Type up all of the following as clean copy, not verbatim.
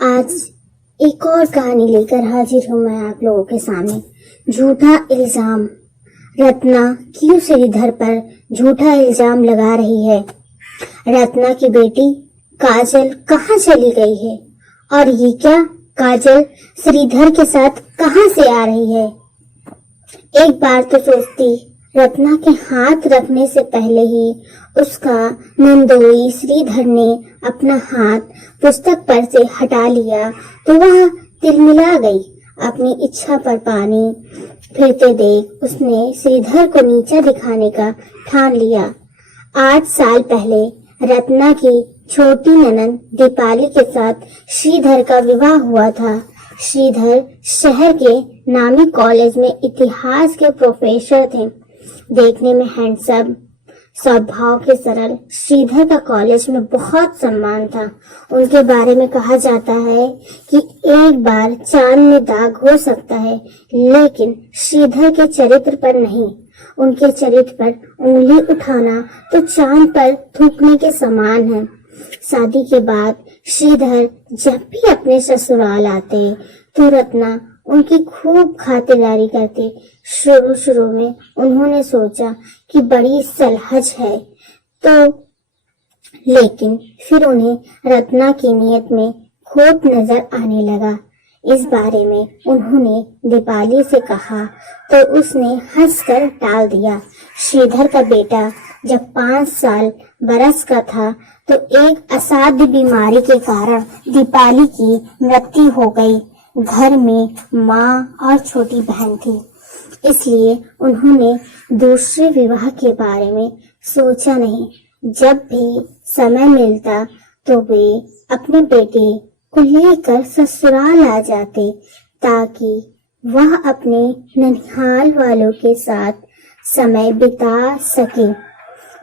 आज एक और कहानी लेकर हाजिर हूँ मैं आप लोगों के सामने। झूठा इल्जाम। रत्ना क्यों श्रीधर पर झूठा इल्जाम लगा रही है? रत्ना की बेटी काजल कहाँ चली गई है? और ये क्या, काजल श्रीधर के साथ कहाँ से आ रही है? एक बार तो सोचती, रत्ना के हाथ रखने से पहले ही उसका नंदोई श्रीधर ने अपना हाथ पुस्तक पर से हटा लिया तो वह तिलमिला गई। अपनी इच्छा पर पानी फिरते देख उसने श्रीधर को नीचा दिखाने का ठान लिया। 8 साल पहले रत्ना की छोटी ननद दीपाली के साथ श्रीधर का विवाह हुआ था। श्रीधर शहर के नामी कॉलेज में इतिहास के प्रोफेसर थे। देखने में हैंडसम, स्वभाव के सरल श्रीधर का कॉलेज में बहुत सम्मान था। उनके बारे में कहा जाता है कि एक बार चांद में दाग हो सकता है, लेकिन श्रीधर के चरित्र पर नहीं। उनके चरित्र पर उंगली उठाना तो चांद पर थूकने के समान है। शादी के बाद श्रीधर जब भी अपने ससुराल आते तो रत्ना उनकी खूब खातिरदारी करते। शुरू में उन्होंने सोचा कि बड़ी सलहज है लेकिन फिर उन्हें रत्ना की नीयत में खोट नजर आने लगा। इस बारे में उन्होंने दीपाली से कहा तो उसने हंसकर टाल दिया। श्रीधर का बेटा जब 5 बरस का था तो एक असाध्य बीमारी के कारण दीपाली की मृत्यु हो गई। घर में माँ और छोटी बहन थी, इसलिए उन्होंने दूसरे विवाह के बारे में सोचा नहीं। जब भी समय मिलता तो वे अपने बेटे को लेकर ससुराल आ जाते ताकि वह अपने ननिहाल वालों के साथ समय बिता सके।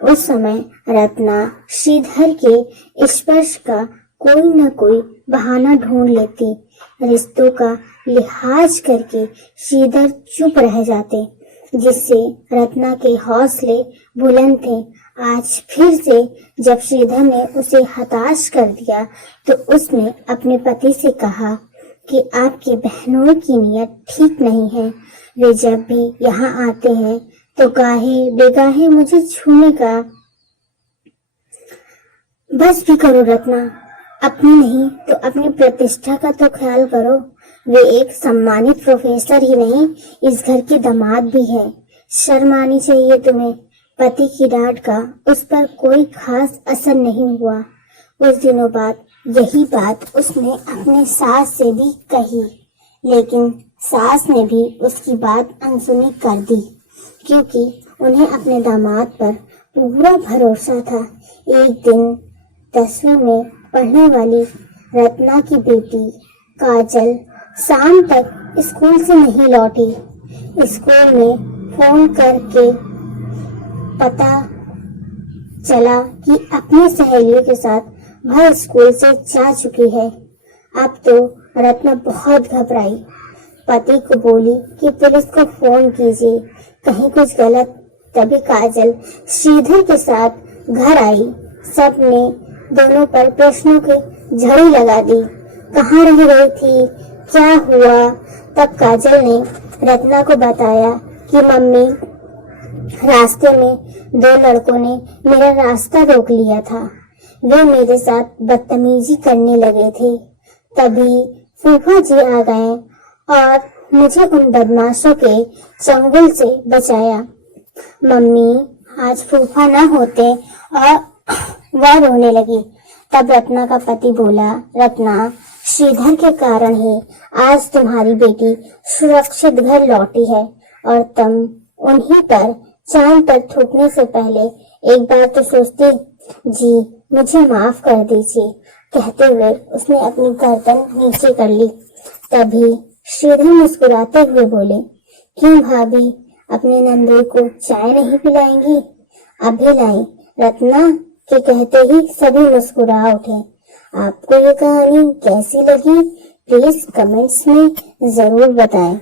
उस समय रत्ना श्रीधर के स्पर्श का कोई न कोई बहाना ढूंढ लेती। रिश्तों का लिहाज करके श्रीधर चुप रह जाते, जिससे रत्ना के हौसले बुलंद थे। आज फिर से जब श्रीधर ने उसे हताश कर दिया तो उसने अपने पति से कहा कि आपकी बहनों की नीयत ठीक नहीं है। वे जब भी यहाँ आते हैं तो गाहे बेगाहे मुझे छूने का बस भी करो रत्ना। अपनी नहीं तो अपनी प्रतिष्ठा का तो ख्याल करो। वे एक सम्मानित प्रोफेसर ही नहीं, इस घर के दामाद भी हैं। शर्म आनी चाहिए तुम्हें। पति की डांट का उस पर कोई खास असर नहीं हुआ। कुछ दिनों बाद यही बात उसने अपने सास से भी कही, लेकिन सास ने भी उसकी बात अनसुनी कर दी, क्योंकि उन्हें अपने दामाद पर पूरा भरोसा था। एक दिन 10वीं में पढ़ने वाली रत्ना की बेटी काजल शाम तक स्कूल से नहीं लौटी। स्कूल में फोन करके पता चला कि अपनी सहेलियों के साथ वह स्कूल से जा चुकी है। अब तो रत्ना बहुत घबराई। पति को बोली कि पुलिस को फोन कीजिए, कहीं कुछ गलत। तभी काजल श्रीधर के साथ घर आई। सबने दोनों पर प्रश्नों की झड़ी लगा दी। कहाँ रह गई थी, क्या हुआ? तब काजल ने रत्ना को बताया कि मम्मी, रास्ते में 2 लड़कों ने मेरा रास्ता रोक लिया था। वे मेरे साथ बदतमीजी करने लगे थे। तभी फूफा जी आ गए और मुझे उन बदमाशों के चंगुल से बचाया। मम्मी, आज फूफा न होते। और वह रोने लगी। तब रत्ना का पति बोला, रत्ना, श्रीधर के कारण ही आज तुम्हारी बेटी सुरक्षित घर लौटी है और तुम उन्हीं पर चांद पर थूकने से पहले एक बार तो सोचती। जी, मुझे माफ कर दीजिए। कहते हुए उसने अपनी गर्दन नीचे कर ली। तभी श्रीधर मुस्कुराते हुए बोले, क्यों भाभी, अपने नंदोई को चाय नहीं पिलाएंगी? अभी लाई। रत्ना के कहते ही सभी मुस्कुरा उठे। आपको ये कहानी कैसी लगी प्लीज कमेंट्स में जरूर बताएं।